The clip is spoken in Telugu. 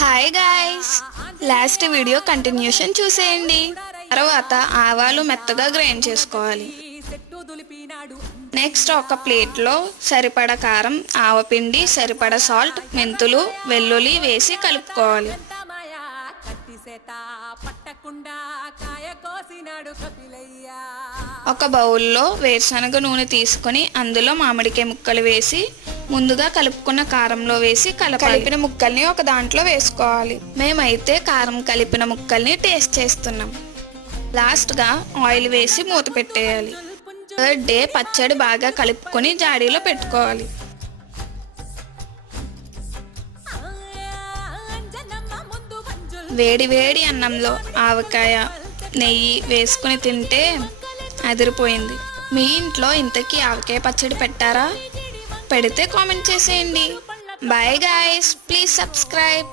Hi guys, last video continuation చూసేయండి. తర్వాత ఆవాలు మెత్తగా గ్రైండ్ చేసుకోవాలి. నెక్స్ట్ ఒక ప్లేట్లో సరిపడా కారం, ఆవపిండి, సరిపడా సాల్ట్, మెంతులు, వెల్లుల్లి వేసి కలుపుకోవాలి. ఒక బౌల్లో వేరుశనగ నూనె తీసుకొని అందులో మామిడికాయ ముక్కలు వేసి ముందుగా కలుపుకున్న కారంలో వేసి కలిపిన ముక్కల్ని ఒక దాంట్లో వేసుకోవాలి. మేమైతే కారం కలిపిన ముక్కల్ని టేస్ట్ చేస్తున్నాం. లాస్ట్గా ఆయిల్ వేసి మూత పెట్టేయాలి. థర్డ్ డే పచ్చడి బాగా కలుపుకొని జాడీలో పెట్టుకోవాలి. వేడి వేడి అన్నంలో ఆవకాయ నెయ్యి వేసుకుని తింటే అదిరిపోయింది. మీ ఇంట్లో ఇంతకీ ఆవకాయ పచ్చడి పెట్టారా? పెడితే కామెంట్ చేసేయండి. Bye guys, please subscribe.